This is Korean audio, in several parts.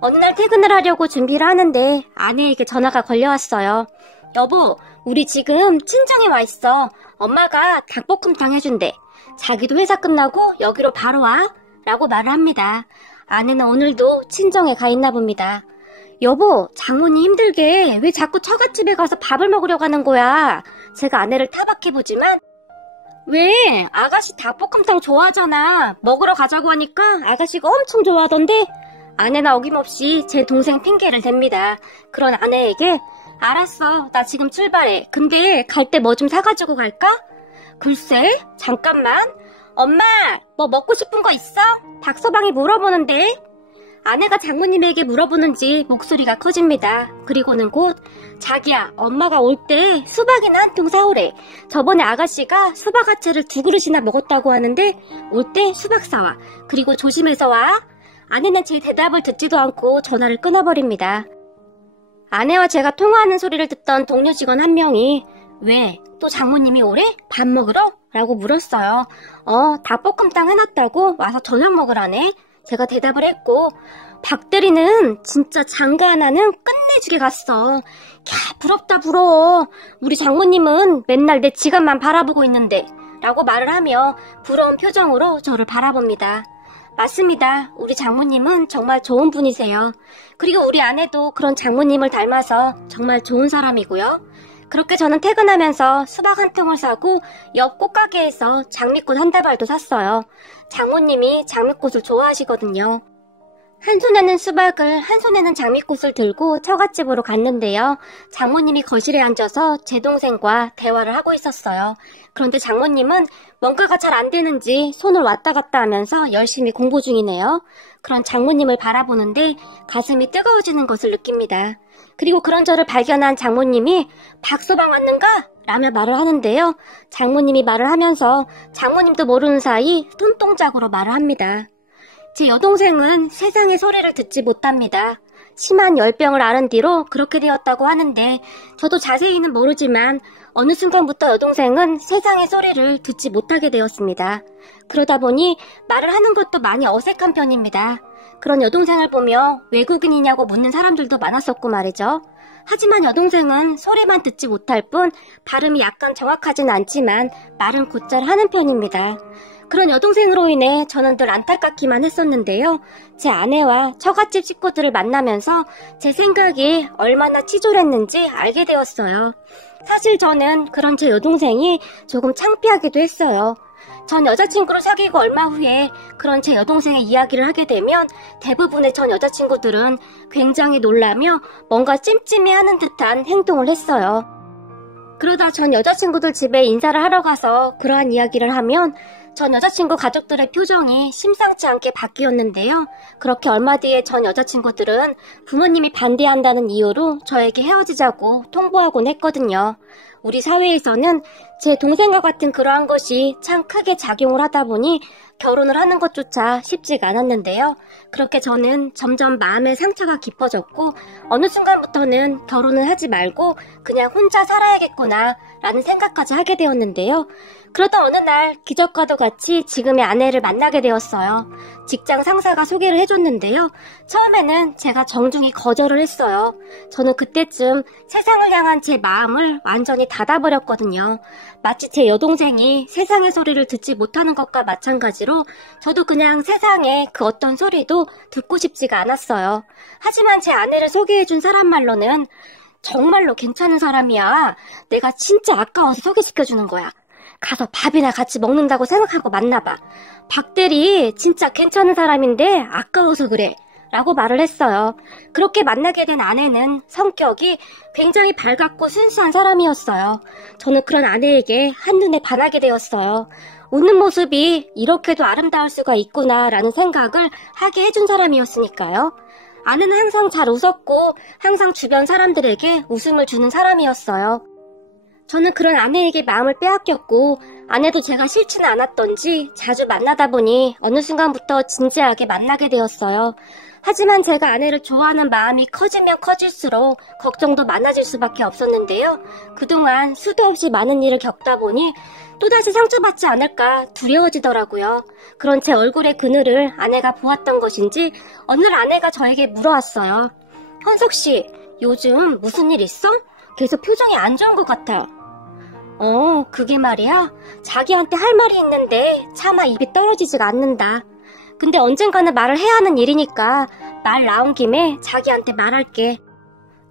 어느 날 퇴근을 하려고 준비를 하는데 아내에게 전화가 걸려왔어요. 여보, 우리 지금 친정에 와 있어. 엄마가 닭볶음탕 해준대. 자기도 회사 끝나고 여기로 바로 와. 라고 말을 합니다. 아내는 오늘도 친정에 가 있나 봅니다. 여보, 장모님 힘들게 왜 자꾸 처갓집에 가서 밥을 먹으려고 하는 거야? 제가 아내를 타박해보지만 왜? 아가씨 닭볶음탕 좋아하잖아. 먹으러 가자고 하니까 아가씨가 엄청 좋아하던데? 아내는 어김없이 제 동생 핑계를 댑니다. 그런 아내에게 알았어, 나 지금 출발해. 근데 갈 때 뭐 좀 사가지고 갈까? 글쎄, 잠깐만. 엄마, 뭐 먹고 싶은 거 있어? 닥서방이 물어보는데. 아내가 장모님에게 물어보는지 목소리가 커집니다. 그리고는 곧 자기야, 엄마가 올 때 수박이나 한 통 사오래. 저번에 아가씨가 수박아채를 2그릇이나 먹었다고 하는데 올 때 수박 사와. 그리고 조심해서 와. 아내는 제 대답을 듣지도 않고 전화를 끊어버립니다. 아내와 제가 통화하는 소리를 듣던 동료 직원 한 명이 왜? 또 장모님이 오래? 밥 먹으러? 라고 물었어요. 닭볶음탕 해놨다고 와서 저녁 먹으라네. 제가 대답을 했고 박대리는 진짜 장가 하나는 끝내주게 갔어. 야, 부럽다 부러워. 우리 장모님은 맨날 내 지갑만 바라보고 있는데 라고 말을 하며 부러운 표정으로 저를 바라봅니다. 맞습니다. 우리 장모님은 정말 좋은 분이세요. 그리고 우리 아내도 그런 장모님을 닮아서 정말 좋은 사람이고요. 그렇게 저는 퇴근하면서 수박 한 통을 사고 옆 꽃가게에서 장미꽃 한 다발도 샀어요. 장모님이 장미꽃을 좋아하시거든요. 한 손에는 수박을, 한 손에는 장미꽃을 들고 처갓집으로 갔는데요. 장모님이 거실에 앉아서 제 동생과 대화를 하고 있었어요. 그런데 장모님은 뭔가가 잘 안 되는지 손을 왔다 갔다 하면서 열심히 공부 중이네요. 그런 장모님을 바라보는데 가슴이 뜨거워지는 것을 느낍니다. 그리고 그런 저를 발견한 장모님이 박서방 왔는가? 라며 말을 하는데요. 장모님이 말을 하면서 장모님도 모르는 사이 손동작으로 말을 합니다. 제 여동생은 세상의 소리를 듣지 못합니다. 심한 열병을 앓은 뒤로 그렇게 되었다고 하는데 저도 자세히는 모르지만 어느 순간부터 여동생은 세상의 소리를 듣지 못하게 되었습니다. 그러다 보니 말을 하는 것도 많이 어색한 편입니다. 그런 여동생을 보며 외국인이냐고 묻는 사람들도 많았었고 말이죠. 하지만 여동생은 소리만 듣지 못할 뿐 발음이 약간 정확하진 않지만 말은 곧잘 하는 편입니다. 그런 여동생으로 인해 저는 늘 안타깝기만 했었는데요. 제 아내와 처갓집 식구들을 만나면서 제 생각이 얼마나 치졸했는지 알게 되었어요. 사실 저는 그런 제 여동생이 조금 창피하기도 했어요. 전 여자친구를 사귀고 얼마 후에 그런 제 여동생의 이야기를 하게 되면 대부분의 전 여자친구들은 굉장히 놀라며 뭔가 찜찜해하는 듯한 행동을 했어요. 그러다 전 여자친구들 집에 인사를 하러 가서 그러한 이야기를 하면 전 여자친구 가족들의 표정이 심상치 않게 바뀌었는데요. 그렇게 얼마 뒤에 전 여자친구들은 부모님이 반대한다는 이유로 저에게 헤어지자고 통보하곤 했거든요. 우리 사회에서는 제 동생과 같은 그러한 것이 참 크게 작용을 하다 보니 결혼을 하는 것조차 쉽지가 않았는데요. 그렇게 저는 점점 마음의 상처가 깊어졌고 어느 순간부터는 결혼을 하지 말고 그냥 혼자 살아야겠구나 라는 생각까지 하게 되었는데요. 그러다 어느 날 기적과도 같이 지금의 아내를 만나게 되었어요. 직장 상사가 소개를 해줬는데요. 처음에는 제가 정중히 거절을 했어요. 저는 그때쯤 세상을 향한 제 마음을 완전히 닫아버렸거든요. 마치 제 여동생이 세상의 소리를 듣지 못하는 것과 마찬가지로 저도 그냥 세상의 그 어떤 소리도 듣고 싶지가 않았어요. 하지만 제 아내를 소개해준 사람 말로는 정말로 괜찮은 사람이야. 내가 진짜 아까워서 소개시켜주는 거야. 가서 밥이나 같이 먹는다고 생각하고 만나봐. 박대리 진짜 괜찮은 사람인데 아까워서 그래 라고 말을 했어요. 그렇게 만나게 된 아내는 성격이 굉장히 밝았고 순수한 사람이었어요. 저는 그런 아내에게 한눈에 반하게 되었어요. 웃는 모습이 이렇게도 아름다울 수가 있구나 라는 생각을 하게 해준 사람이었으니까요. 아내는 항상 잘 웃었고 항상 주변 사람들에게 웃음을 주는 사람이었어요. 저는 그런 아내에게 마음을 빼앗겼고 아내도 제가 싫지는 않았던지 자주 만나다 보니 어느 순간부터 진지하게 만나게 되었어요. 하지만 제가 아내를 좋아하는 마음이 커지면 커질수록 걱정도 많아질 수밖에 없었는데요. 그동안 수도 없이 많은 일을 겪다 보니 또다시 상처받지 않을까 두려워지더라고요. 그런 제 얼굴의 그늘을 아내가 보았던 것인지 어느 날 아내가 저에게 물어왔어요. 현석씨, 요즘 무슨 일 있어? 계속 표정이 안 좋은 것 같아. 그게 말이야. 자기한테 할 말이 있는데 차마 입이 떨어지지가 않는다. 근데 언젠가는 말을 해야 하는 일이니까 말 나온 김에 자기한테 말할게.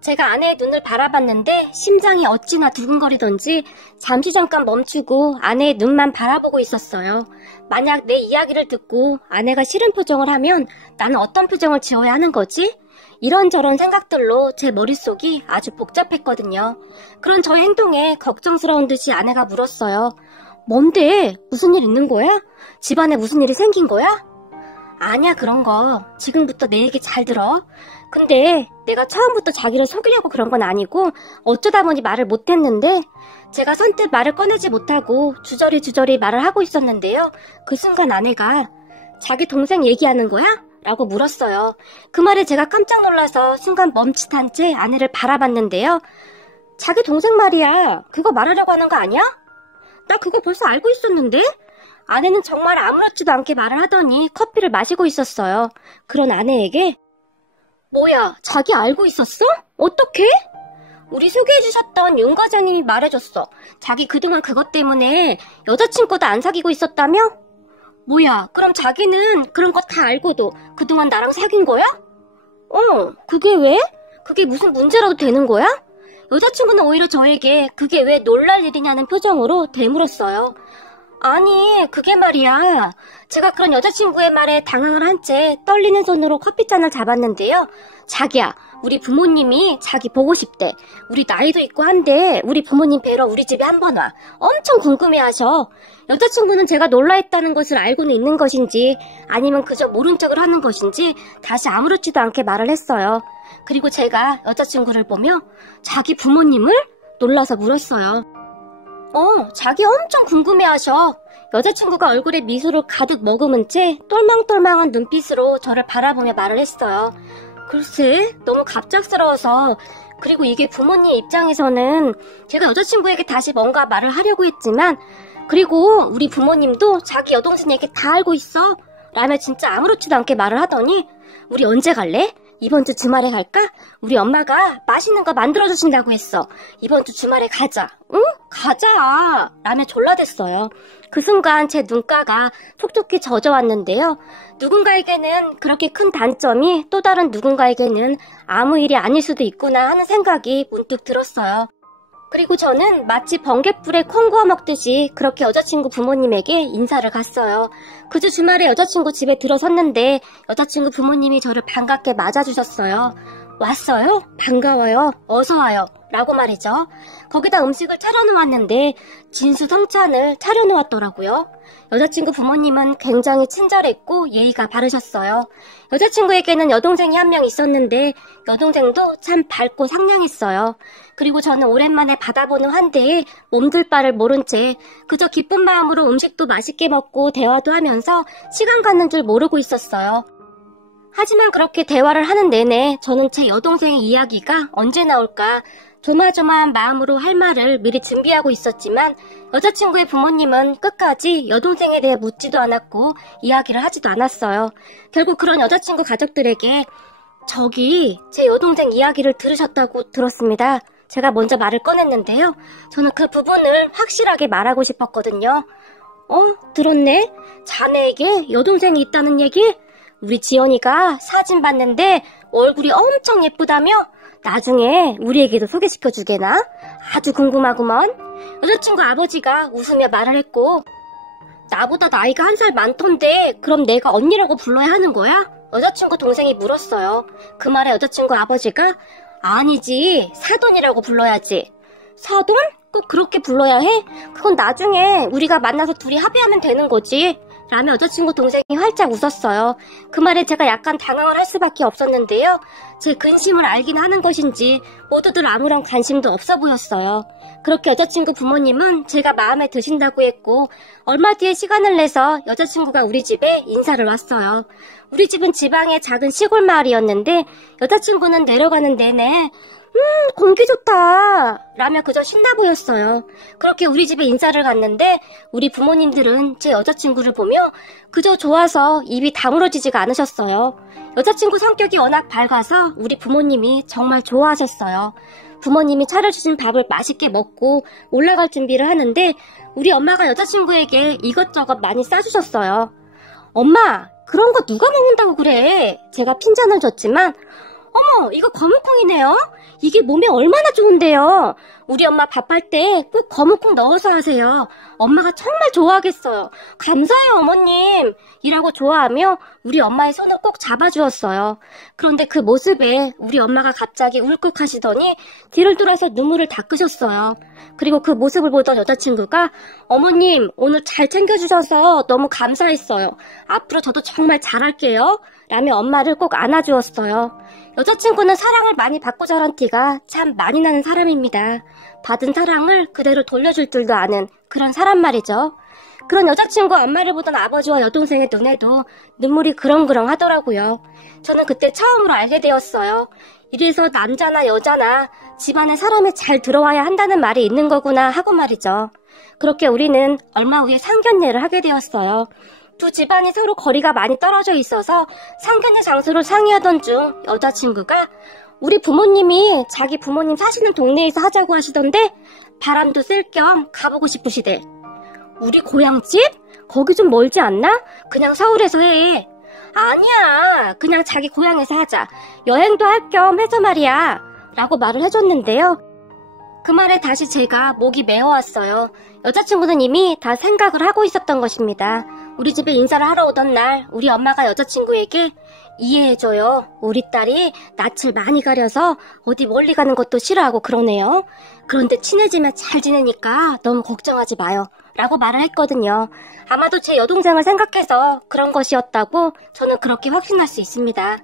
제가 아내의 눈을 바라봤는데 심장이 어찌나 두근거리던지 잠시 잠깐 멈추고 아내의 눈만 바라보고 있었어요. 만약 내 이야기를 듣고 아내가 싫은 표정을 하면 나는 어떤 표정을 지어야 하는 거지? 이런저런 생각들로 제 머릿속이 아주 복잡했거든요. 그런 저의 행동에 걱정스러운 듯이 아내가 물었어요. 뭔데? 무슨 일 있는 거야? 집안에 무슨 일이 생긴 거야? 아니야, 그런 거. 지금부터 내 얘기 잘 들어. 근데 내가 처음부터 자기를 속이려고 그런 건 아니고 어쩌다 보니 말을 못했는데 제가 선뜻 말을 꺼내지 못하고 주저리 말을 하고 있었는데요. 그 순간 아내가 자기 동생 얘기하는 거야? 라고 물었어요. 그 말에 제가 깜짝 놀라서 순간 멈칫한 채 아내를 바라봤는데요. 자기 동생 말이야. 그거 말하려고 하는 거 아니야? 나 그거 벌써 알고 있었는데? 아내는 정말 아무렇지도 않게 말을 하더니 커피를 마시고 있었어요. 그런 아내에게 뭐야, 자기 알고 있었어? 어떻게? 우리 소개해주셨던 윤 과장님이 말해줬어. 자기 그동안 그것 때문에 여자친구도 안 사귀고 있었다며? 뭐야, 그럼 자기는 그런 거 다 알고도 그동안 나랑 사귄 거야? 그게 왜? 그게 무슨 문제라도 되는 거야? 여자친구는 오히려 저에게 그게 왜 놀랄 일이냐는 표정으로 되물었어요. 아니, 그게 말이야. 제가 그런 여자친구의 말에 당황을 한 채 떨리는 손으로 커피잔을 잡았는데요. 자기야, 우리 부모님이 자기 보고 싶대. 우리 나이도 있고 한데 우리 부모님 뵈러 우리 집에 한번 와. 엄청 궁금해하셔. 여자친구는 제가 놀라했다는 것을 알고는 있는 것인지 아니면 그저 모른 척을 하는 것인지 다시 아무렇지도 않게 말을 했어요. 그리고 제가 여자친구를 보며 자기 부모님을? 놀라서 물었어요. 자기 엄청 궁금해하셔. 여자친구가 얼굴에 미소를 가득 머금은 채 똘망똘망한 눈빛으로 저를 바라보며 말을 했어요. 글쎄, 너무 갑작스러워서. 그리고 이게 부모님 입장에서는 제가 여자친구에게 다시 뭔가 말을 하려고 했지만 그리고 우리 부모님도 자기 여동생에게 다 알고 있어 라며 진짜 아무렇지도 않게 말을 하더니 우리 언제 갈래? 이번 주 주말에 갈까? 우리 엄마가 맛있는 거 만들어주신다고 했어. 이번 주 주말에 가자. 응? 가자. 라며 졸라댔어요. 그 순간 제 눈가가 촉촉히 젖어왔는데요. 누군가에게는 그렇게 큰 단점이 또 다른 누군가에게는 아무 일이 아닐 수도 있구나 하는 생각이 문득 들었어요. 그리고 저는 마치 번갯불에 콩 구워 먹듯이 그렇게 여자친구 부모님에게 인사를 갔어요. 그 주 주말에 여자친구 집에 들어섰는데 여자친구 부모님이 저를 반갑게 맞아주셨어요. 왔어요? 반가워요. 어서와요. 라고 말이죠. 거기다 음식을 차려놓았는데 진수성찬을 차려놓았더라고요. 여자친구 부모님은 굉장히 친절했고 예의가 바르셨어요. 여자친구에게는 여동생이 한 명 있었는데 여동생도 참 밝고 상냥했어요. 그리고 저는 오랜만에 받아보는 환대에 몸둘 바를 모른 채 그저 기쁜 마음으로 음식도 맛있게 먹고 대화도 하면서 시간 가는 줄 모르고 있었어요. 하지만 그렇게 대화를 하는 내내 저는 제 여동생의 이야기가 언제 나올까 조마조마한 마음으로 할 말을 미리 준비하고 있었지만 여자친구의 부모님은 끝까지 여동생에 대해 묻지도 않았고 이야기를 하지도 않았어요. 결국 그런 여자친구 가족들에게 저기 제 여동생 이야기를 들으셨다고 들었습니다. 제가 먼저 말을 꺼냈는데요. 저는 그 부분을 확실하게 말하고 싶었거든요. 들었네? 자네에게 여동생이 있다는 얘기? 우리 지연이가 사진 봤는데 얼굴이 엄청 예쁘다며? 나중에 우리에게도 소개시켜주게나? 아주 궁금하구먼. 여자친구 아버지가 웃으며 말을 했고 나보다 나이가 1살 많던데 그럼 내가 언니라고 불러야 하는 거야? 여자친구 동생이 물었어요. 그 말에 여자친구 아버지가 아니지, 사돈이라고 불러야지. 사돈? 꼭 그렇게 불러야 해? 그건 나중에 우리가 만나서 둘이 합의하면 되는 거지. 라며 여자친구 동생이 활짝 웃었어요. 그 말에 제가 약간 당황을 할 수밖에 없었는데요. 제 근심을 알긴 하는 것인지 모두들 아무런 관심도 없어 보였어요. 그렇게 여자친구 부모님은 제가 마음에 드신다고 했고 얼마 뒤에 시간을 내서 여자친구가 우리 집에 인사를 왔어요. 우리 집은 지방의 작은 시골 마을이었는데 여자친구는 내려가는 내내 공기 좋다 라며 그저 신나 보였어요. 그렇게 우리 집에 인사를 갔는데 우리 부모님들은 제 여자친구를 보며 그저 좋아서 입이 다물어지지가 않으셨어요. 여자친구 성격이 워낙 밝아서 우리 부모님이 정말 좋아하셨어요. 부모님이 차려주신 밥을 맛있게 먹고 올라갈 준비를 하는데 우리 엄마가 여자친구에게 이것저것 많이 싸주셨어요. 엄마, 그런 거 누가 먹는다고 그래? 제가 핀잔을 줬지만 어머, 이거 거무콩이네요? 이게 몸에 얼마나 좋은데요? 우리 엄마 밥할 때 꼭 거무콩 넣어서 하세요. 엄마가 정말 좋아하겠어요. 감사해요, 어머님. 이라고 좋아하며 우리 엄마의 손을 꼭 잡아주었어요. 그런데 그 모습에 우리 엄마가 갑자기 울컥하시더니 뒤를 돌아서 눈물을 닦으셨어요. 그리고 그 모습을 보던 여자친구가 어머님, 오늘 잘 챙겨주셔서 너무 감사했어요. 앞으로 저도 정말 잘할게요. 라며 엄마를 꼭 안아주었어요. 여자친구는 사랑을 많이 받고 자란 티가 참 많이 나는 사람입니다. 받은 사랑을 그대로 돌려줄 줄도 아는 그런 사람 말이죠. 그런 여자친구 엄마를 보던 아버지와 여동생의 눈에도 눈물이 그렁그렁 하더라고요. 저는 그때 처음으로 알게 되었어요. 이래서 남자나 여자나 집안에 사람이 잘 들어와야 한다는 말이 있는 거구나 하고 말이죠. 그렇게 우리는 얼마 후에 상견례를 하게 되었어요. 두 집안이 서로 거리가 많이 떨어져 있어서 상견례 장소를 상의하던 중 여자친구가 우리 부모님이 자기 부모님 사시는 동네에서 하자고 하시던데 바람도 쓸 겸 가보고 싶으시대. 우리 고향집? 거기 좀 멀지 않나? 그냥 서울에서 해. 아니야, 그냥 자기 고향에서 하자. 여행도 할 겸 해서 말이야. 라고 말을 해줬는데요. 그 말에 다시 제가 목이 메어왔어요. 여자친구는 이미 다 생각을 하고 있었던 것입니다. 우리 집에 인사를 하러 오던 날 우리 엄마가 여자친구에게 이해해줘요. 우리 딸이 낯을 많이 가려서 어디 멀리 가는 것도 싫어하고 그러네요. 그런데 친해지면 잘 지내니까 너무 걱정하지 마요. 라고 말을 했거든요. 아마도 제 여동생을 생각해서 그런 것이었다고 저는 그렇게 확신할 수 있습니다.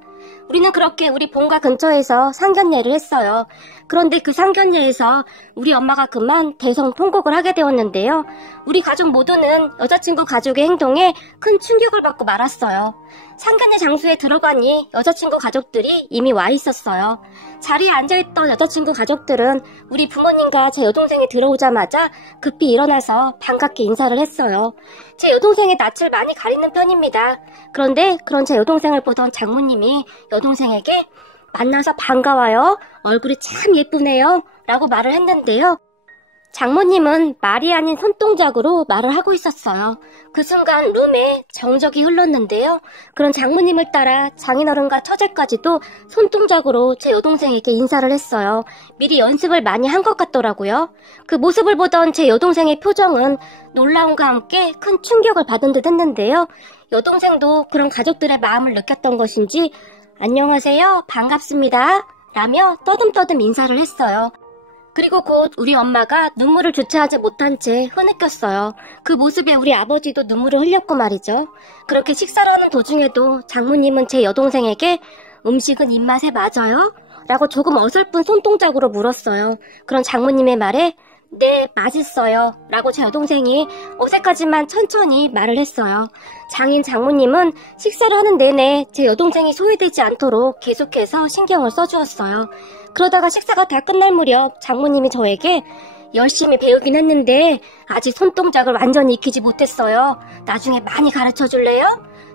우리는 그렇게 우리 본가 근처에서 상견례를 했어요. 그런데 그 상견례에서 우리 엄마가 그만 대성통곡을 하게 되었는데요. 우리 가족 모두는 여자친구 가족의 행동에 큰 충격을 받고 말았어요. 상견례 장소에 들어가니 여자친구 가족들이 이미 와 있었어요. 자리에 앉아있던 여자친구 가족들은 우리 부모님과 제 여동생이 들어오자마자 급히 일어나서 반갑게 인사를 했어요. 제 여동생의 낯을 많이 가리는 편입니다. 그런데 그런 제 여동생을 보던 장모님이 여동생에게 만나서 반가워요. 얼굴이 참 예쁘네요. 라고 말을 했는데요. 장모님은 말이 아닌 손동작으로 말을 하고 있었어요. 그 순간 룸에 정적이 흘렀는데요. 그런 장모님을 따라 장인어른과 처제까지도 손동작으로 제 여동생에게 인사를 했어요. 미리 연습을 많이 한 것 같더라고요. 그 모습을 보던 제 여동생의 표정은 놀라움과 함께 큰 충격을 받은 듯 했는데요. 여동생도 그런 가족들의 마음을 느꼈던 것인지 안녕하세요, 반갑습니다 라며 떠듬떠듬 인사를 했어요. 그리고 곧 우리 엄마가 눈물을 주체하지 못한 채 흐느꼈어요. 그 모습에 우리 아버지도 눈물을 흘렸고 말이죠. 그렇게 식사를 하는 도중에도 장모님은 제 여동생에게 음식은 입맛에 맞아요? 라고 조금 어설픈 손동작으로 물었어요. 그런 장모님의 말에 네, 맛있어요 라고 제 여동생이 어색하지만 천천히 말을 했어요. 장인 장모님은 식사를 하는 내내 제 여동생이 소외되지 않도록 계속해서 신경을 써주었어요. 그러다가 식사가 다 끝날 무렵 장모님이 저에게 열심히 배우긴 했는데 아직 손동작을 완전히 익히지 못했어요. 나중에 많이 가르쳐 줄래요?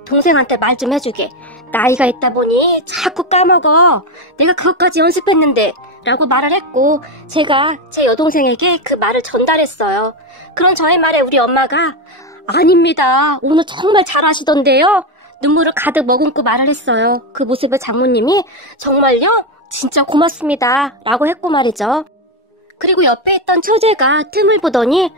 동생한테 말 좀 해주게. 나이가 있다 보니 자꾸 까먹어. 내가 그것까지 연습했는데 라고 말을 했고 제가 제 여동생에게 그 말을 전달했어요. 그런 저의 말에 우리 엄마가 아닙니다. 오늘 정말 잘하시던데요? 눈물을 가득 머금고 말을 했어요. 그 모습에 장모님이 정말요? 진짜 고맙습니다 라고 했고 말이죠. 그리고 옆에 있던 처제가 틈을 보더니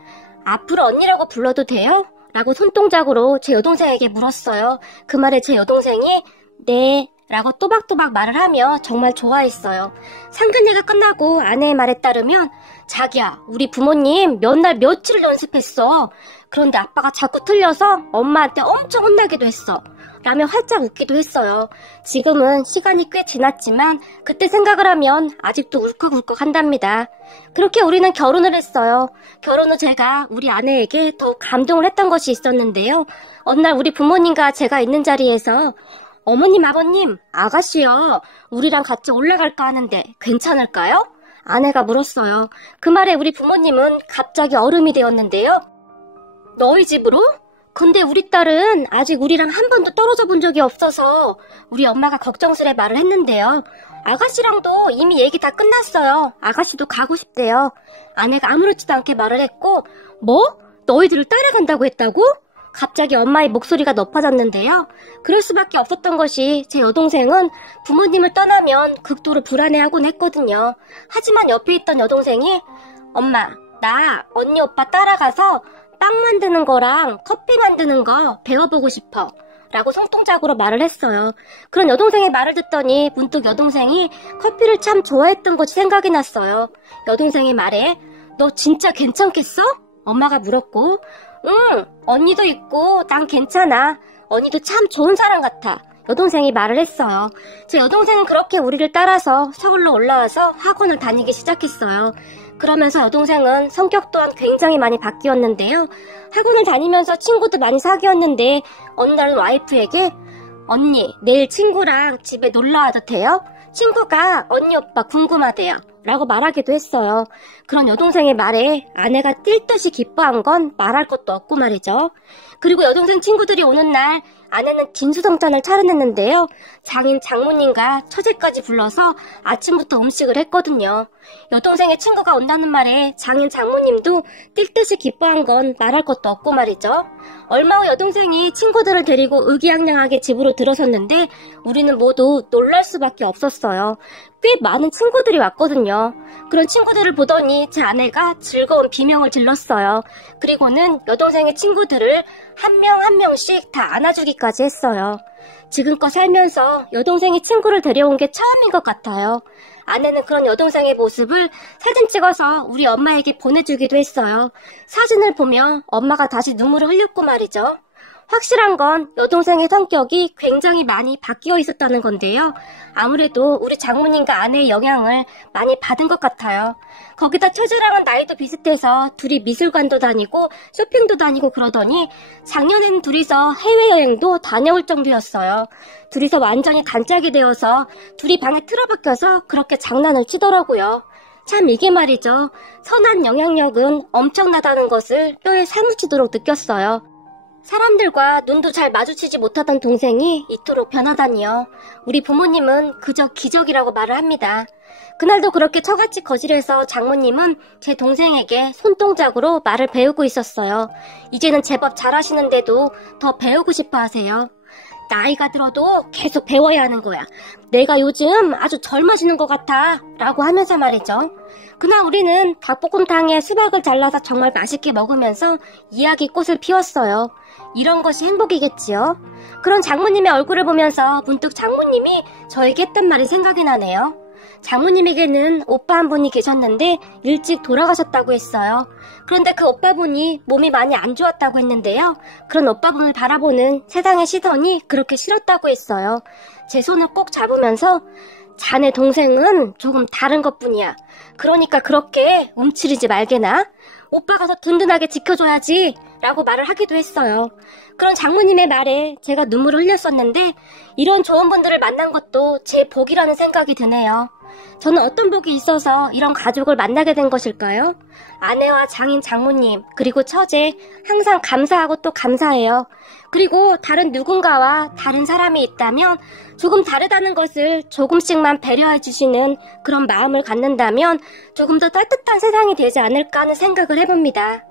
앞으로 언니라고 불러도 돼요? 라고 손동작으로 제 여동생에게 물었어요. 그 말에 제 여동생이 네 라고 또박또박 말을 하며 정말 좋아했어요. 상견례가 끝나고 아내의 말에 따르면 자기야, 우리 부모님 몇 날 며칠을 연습했어. 그런데 아빠가 자꾸 틀려서 엄마한테 엄청 혼나기도 했어. 라며 활짝 웃기도 했어요. 지금은 시간이 꽤 지났지만 그때 생각을 하면 아직도 울컥울컥 한답니다. 그렇게 우리는 결혼을 했어요. 결혼 후 제가 우리 아내에게 더욱 감동을 했던 것이 있었는데요. 어느 날 우리 부모님과 제가 있는 자리에서 어머님, 아버님, 아가씨요. 우리랑 같이 올라갈까 하는데 괜찮을까요? 아내가 물었어요. 그 말에 우리 부모님은 갑자기 얼음이 되었는데요. 너희 집으로? 근데 우리 딸은 아직 우리랑 한 번도 떨어져 본 적이 없어서 우리 엄마가 걱정스레 말을 했는데요. 아가씨랑도 이미 얘기 다 끝났어요. 아가씨도 가고 싶대요. 아내가 아무렇지도 않게 말을 했고, 뭐? 너희들을 따라간다고 했다고? 갑자기 엄마의 목소리가 높아졌는데요. 그럴 수밖에 없었던 것이 제 여동생은 부모님을 떠나면 극도로 불안해하곤 했거든요. 하지만 옆에 있던 여동생이 엄마, 나 언니 오빠 따라가서 빵 만드는 거랑 커피 만드는 거 배워보고 싶어 라고 성동작으로 말을 했어요. 그런 여동생의 말을 듣더니 문득 여동생이 커피를 참 좋아했던 것이 생각이 났어요. 여동생의 말에 너 진짜 괜찮겠어? 엄마가 물었고 응, 언니도 있고 난 괜찮아. 언니도 참 좋은 사람 같아. 여동생이 말을 했어요. 제 여동생은 그렇게 우리를 따라서 서울로 올라와서 학원을 다니기 시작했어요. 그러면서 여동생은 성격 또한 굉장히 많이 바뀌었는데요. 학원을 다니면서 친구도 많이 사귀었는데 어느 날은 와이프에게 언니, 내일 친구랑 집에 놀러 와도 돼요? 친구가 언니 오빠 궁금하대요. 라고 말하기도 했어요. 그런 여동생의 말에 아내가 뛸 듯이 기뻐한 건 말할 것도 없고 말이죠. 그리고 여동생 친구들이 오는 날 아내는 진수성찬을 차려냈는데요. 장인 장모님과 처제까지 불러서 아침부터 음식을 했거든요. 여동생의 친구가 온다는 말에 장인 장모님도 뛸 듯이 기뻐한 건 말할 것도 없고 말이죠. 얼마 후 여동생이 친구들을 데리고 의기양양하게 집으로 들어섰는데 우리는 모두 놀랄 수밖에 없었어요. 꽤 많은 친구들이 왔거든요. 그런 친구들을 보더니 제 아내가 즐거운 비명을 질렀어요. 그리고는 여동생의 친구들을 한 명 한 명씩 다 안아주기까지 했어요. 지금껏 살면서 여동생이 친구를 데려온 게 처음인 것 같아요. 아내는 그런 여동생의 모습을 사진 찍어서 우리 엄마에게 보내주기도 했어요. 사진을 보며 엄마가 다시 눈물을 흘렸고 말이죠. 확실한 건 여동생의 성격이 굉장히 많이 바뀌어 있었다는 건데요. 아무래도 우리 장모님과 아내의 영향을 많이 받은 것 같아요. 거기다 처제랑은 나이도 비슷해서 둘이 미술관도 다니고 쇼핑도 다니고 그러더니 작년에는 둘이서 해외여행도 다녀올 정도였어요. 둘이서 완전히 단짝이 되어서 둘이 방에 틀어박혀서 그렇게 장난을 치더라고요. 참 이게 말이죠. 선한 영향력은 엄청나다는 것을 뼈에 사무치도록 느꼈어요. 사람들과 눈도 잘 마주치지 못하던 동생이 이토록 변하다니요. 우리 부모님은 그저 기적이라고 말을 합니다. 그날도 그렇게 처갓집 거실에서 장모님은 제 동생에게 손동작으로 말을 배우고 있었어요. 이제는 제법 잘하시는데도 더 배우고 싶어 하세요. 나이가 들어도 계속 배워야 하는 거야. 내가 요즘 아주 젊어지는 것 같아 라고 하면서 말이죠. 그날 우리는 닭볶음탕에 수박을 잘라서 정말 맛있게 먹으면서 이야기꽃을 피웠어요. 이런 것이 행복이겠지요. 그런 장모님의 얼굴을 보면서 문득 장모님이 저에게 했던 말이 생각이 나네요. 장모님에게는 오빠 한 분이 계셨는데 일찍 돌아가셨다고 했어요. 그런데 그 오빠분이 몸이 많이 안 좋았다고 했는데요. 그런 오빠분을 바라보는 세상의 시선이 그렇게 싫었다고 했어요. 제 손을 꼭 잡으면서 자네 동생은 조금 다른 것뿐이야. 그러니까 그렇게 움츠리지 말게나. 오빠가 더 든든하게 지켜줘야지 라고 말을 하기도 했어요. 그런 장모님의 말에 제가 눈물을 흘렸었는데 이런 좋은 분들을 만난 것도 제 복이라는 생각이 드네요. 저는 어떤 복이 있어서 이런 가족을 만나게 된 것일까요? 아내와 장인 장모님 그리고 처제 항상 감사하고 또 감사해요. 그리고 다른 누군가와 다른 사람이 있다면 조금 다르다는 것을 조금씩만 배려해 주시는 그런 마음을 갖는다면 조금 더 따뜻한 세상이 되지 않을까 하는 생각을 해봅니다.